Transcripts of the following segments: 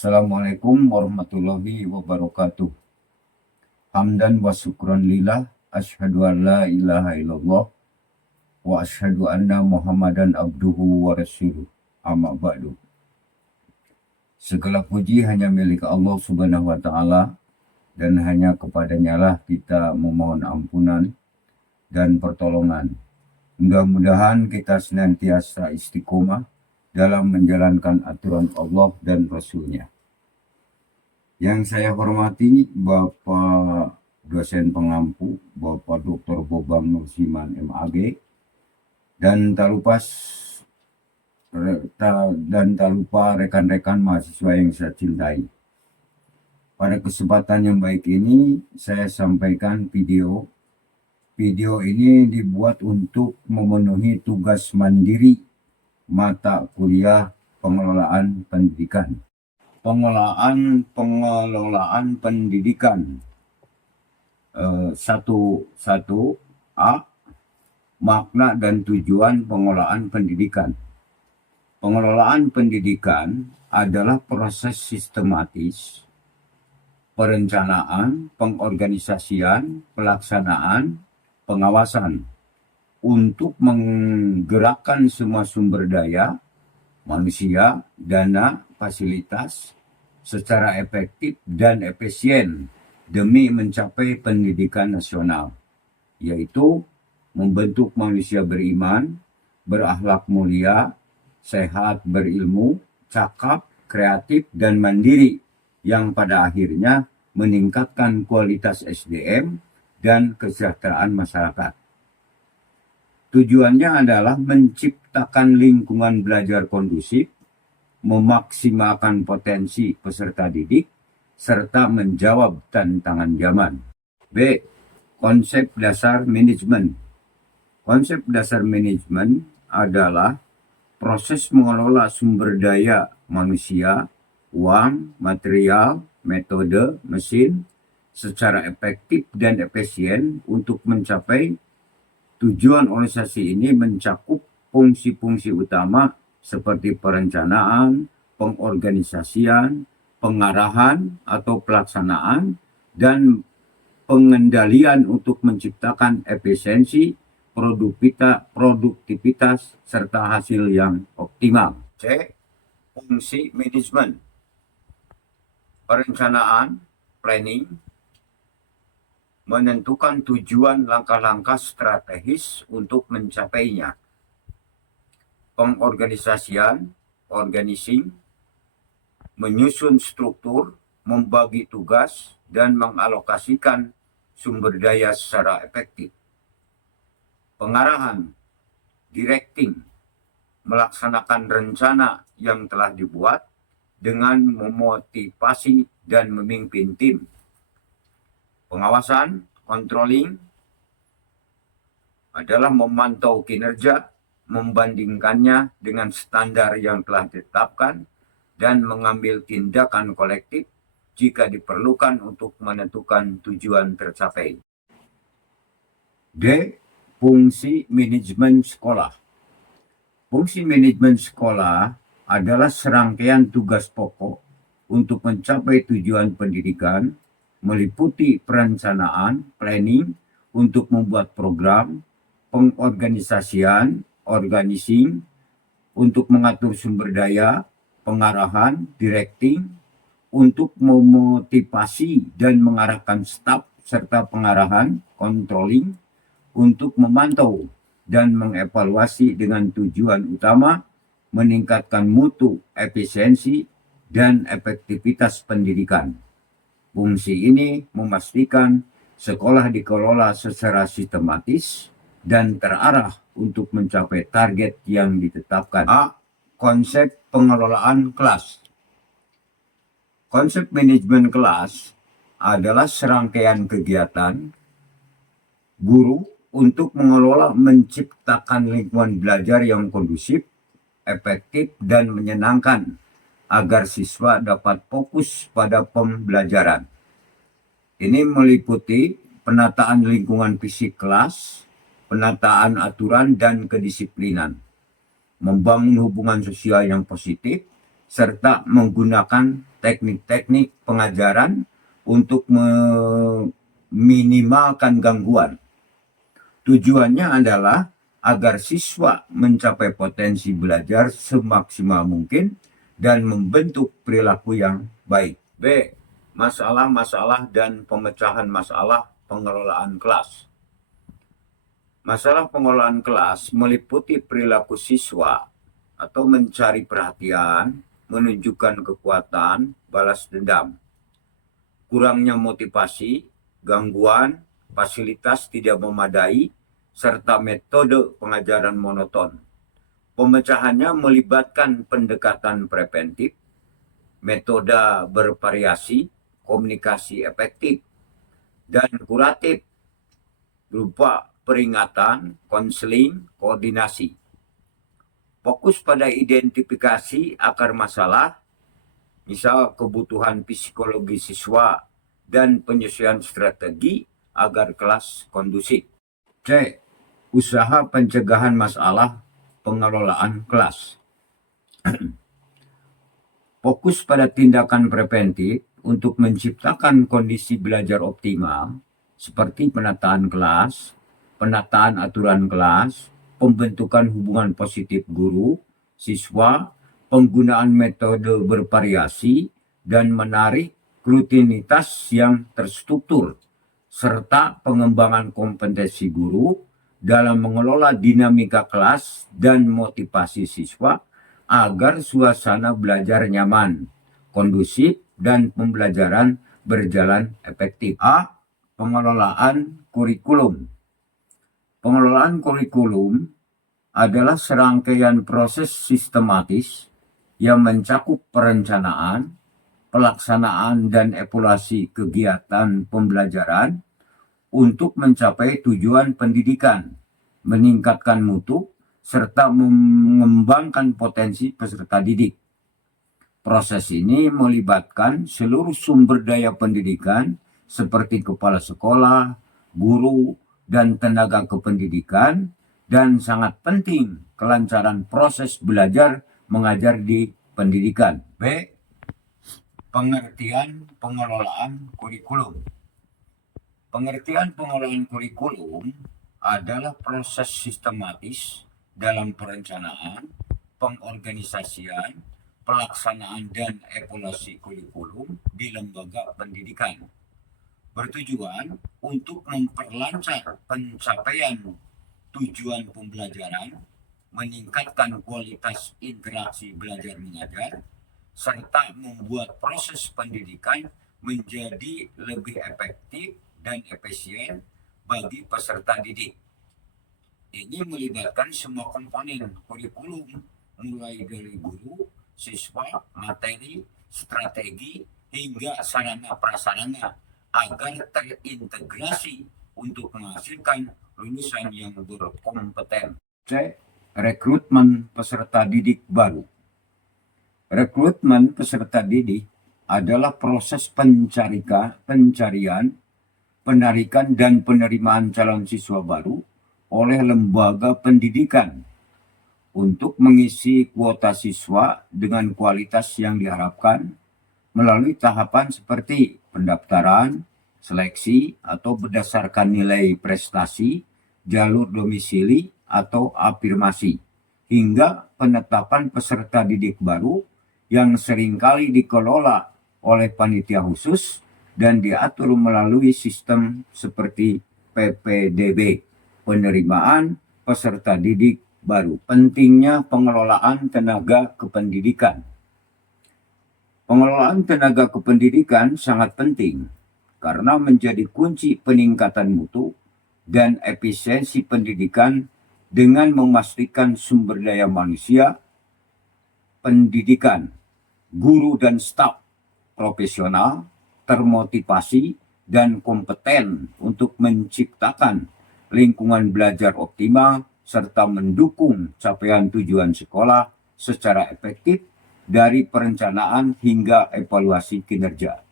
Assalamualaikum warahmatullahi wabarakatuh. Hamdan wa syukran lillah, asyhadu an la ilaha illallah, wa asyhadu anna Muhammadan abduhu wa rasuluh. Amma ba'du. Segala puji hanya milik Allah Subhanahu wa taala, dan hanya kepadanya lah kita memohon ampunan dan pertolongan. Mudah-mudahan kita senantiasa istiqomah dalam menjalankan aturan Allah dan Rasul-Nya. Yang saya hormati Bapak dosen pengampu, Bapak Dr. Bobang Nursiman MAG, dan tak lupa rekan-rekan mahasiswa yang saya cintai. Pada kesempatan yang baik ini, saya sampaikan video. Video ini dibuat untuk memenuhi tugas mandiri mata kuliah pengelolaan pendidikan. Pengelolaan pendidikan 1A, makna dan tujuan pengelolaan pendidikan. Pengelolaan pendidikan adalah proses sistematis, perencanaan, pengorganisasian, pelaksanaan, pengawasan untuk menggerakkan semua sumber daya, manusia, dana, fasilitas secara efektif dan efisien demi mencapai pendidikan nasional, yaitu membentuk manusia beriman, berakhlak mulia, sehat, berilmu, cakap, kreatif, dan mandiri, yang pada akhirnya meningkatkan kualitas SDM dan kesejahteraan masyarakat. Tujuannya adalah menciptakan lingkungan belajar kondusif, memaksimalkan potensi peserta didik, serta menjawab tantangan zaman. B. Konsep dasar manajemen. Konsep dasar manajemen adalah proses mengelola sumber daya manusia, uang, material, metode, mesin secara efektif dan efisien untuk mencapai tujuan. Organisasi ini mencakup fungsi-fungsi utama seperti perencanaan, pengorganisasian, pengarahan atau pelaksanaan, dan pengendalian untuk menciptakan efisiensi, produktivitas, serta hasil yang optimal. C. Fungsi manajemen. Perencanaan, planning, menentukan tujuan, langkah-langkah strategis untuk mencapainya. Pengorganisasian, organizing, menyusun struktur, membagi tugas, dan mengalokasikan sumber daya secara efektif. Pengarahan, directing, melaksanakan rencana yang telah dibuat dengan memotivasi dan memimpin tim. Pengawasan, controlling, adalah memantau kinerja, membandingkannya dengan standar yang telah ditetapkan, dan mengambil tindakan kolektif jika diperlukan untuk menentukan tujuan tercapai. D. Fungsi manajemen sekolah. Fungsi manajemen sekolah adalah serangkaian tugas pokok untuk mencapai tujuan pendidikan, meliputi perencanaan, planning, untuk membuat program, pengorganisasian, organizing, untuk mengatur sumber daya, pengarahan, directing, untuk memotivasi dan mengarahkan staf, serta pengarahan, controlling, untuk memantau dan mengevaluasi dengan tujuan utama meningkatkan mutu, efisiensi, dan efektivitas pendidikan. Fungsi ini memastikan sekolah dikelola secara sistematis dan terarah untuk mencapai target yang ditetapkan. A. Konsep pengelolaan kelas. Konsep manajemen kelas adalah serangkaian kegiatan guru untuk mengelola, menciptakan lingkungan belajar yang kondusif, efektif, dan menyenangkan agar siswa dapat fokus pada pembelajaran. Ini meliputi penataan lingkungan fisik kelas, penataan aturan dan kedisiplinan, membangun hubungan sosial yang positif, serta menggunakan teknik-teknik pengajaran untuk meminimalkan gangguan. Tujuannya adalah agar siswa mencapai potensi belajar semaksimal mungkin dan membentuk perilaku yang baik. B. Masalah-masalah dan pemecahan masalah pengelolaan kelas. Masalah pengelolaan kelas meliputi perilaku siswa atau mencari perhatian, menunjukkan kekuatan, balas dendam, kurangnya motivasi, gangguan, fasilitas tidak memadai, serta metode pengajaran monoton. Pemecahannya melibatkan pendekatan preventif, metode bervariasi, komunikasi efektif, dan kuratif berupa peringatan, konseling, koordinasi. Fokus pada identifikasi akar masalah, misal kebutuhan psikologi siswa dan penyesuaian strategi agar kelas kondusif. C. Usaha pencegahan masalah pengelolaan kelas. Fokus pada tindakan preventif untuk menciptakan kondisi belajar optimal seperti penataan kelas, penataan aturan kelas, pembentukan hubungan positif guru, siswa, penggunaan metode bervariasi, dan menarik rutinitas yang terstruktur, serta pengembangan kompetensi guru dalam mengelola dinamika kelas dan motivasi siswa agar suasana belajar nyaman, kondusif, dan pembelajaran berjalan efektif. A. Pengelolaan kurikulum. Pengelolaan kurikulum adalah serangkaian proses sistematis yang mencakup perencanaan, pelaksanaan, dan evaluasi kegiatan pembelajaran untuk mencapai tujuan pendidikan, meningkatkan mutu, serta mengembangkan potensi peserta didik. Proses ini melibatkan seluruh sumber daya pendidikan seperti kepala sekolah, guru, dan tenaga kependidikan, dan sangat penting kelancaran proses belajar mengajar di pendidikan. B. Pengertian pengelolaan kurikulum. Pengertian pengelolaan kurikulum adalah proses sistematis dalam perencanaan, pengorganisasian, pelaksanaan, dan evaluasi kurikulum di lembaga pendidikan, bertujuan untuk memperlancar pencapaian tujuan pembelajaran, meningkatkan kualitas interaksi belajar mengajar, serta membuat proses pendidikan menjadi lebih efektif dan efisien bagi peserta didik. Ini melibatkan semua komponen kurikulum, mulai dari guru, siswa, materi, strategi, hingga sarana prasarana agar terintegrasi untuk menghasilkan lulusan yang berkompeten. C. Rekrutmen peserta didik baru. Rekrutmen peserta didik adalah proses pencarian, penarikan, dan penerimaan calon siswa baru oleh lembaga pendidikan untuk mengisi kuota siswa dengan kualitas yang diharapkan melalui tahapan seperti pendaftaran, seleksi, atau berdasarkan nilai prestasi, jalur domisili, atau afirmasi, hingga penetapan peserta didik baru yang seringkali dikelola oleh panitia khusus dan diatur melalui sistem seperti PPDB, penerimaan peserta didik baru. Pentingnya pengelolaan tenaga kependidikan. Pengelolaan tenaga kependidikan sangat penting karena menjadi kunci peningkatan mutu dan efisiensi pendidikan dengan memastikan sumber daya manusia, pendidikan, guru dan staf profesional, termotivasi, dan kompeten untuk menciptakan lingkungan belajar optimal serta mendukung capaian tujuan sekolah secara efektif dari perencanaan hingga evaluasi kinerja.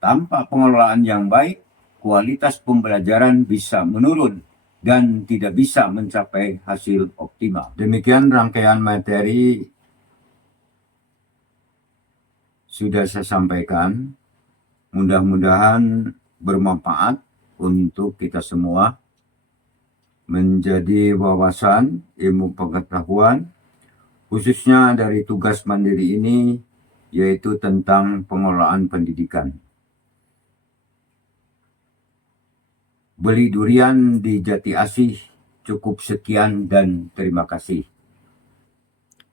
Tanpa pengelolaan yang baik, kualitas pembelajaran bisa menurun dan tidak bisa mencapai hasil optimal. Demikian rangkaian materi sudah saya sampaikan. Mudah-mudahan bermanfaat untuk kita semua, menjadi wawasan, ilmu pengetahuan, khususnya dari tugas mandiri ini, yaitu tentang pengelolaan pendidikan. Beli durian di Jati Asih. Cukup sekian dan terima kasih.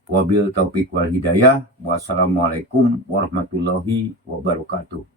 Wabil taufiq wal hidayah. Wassalamualaikum warahmatullahi wabarakatuh.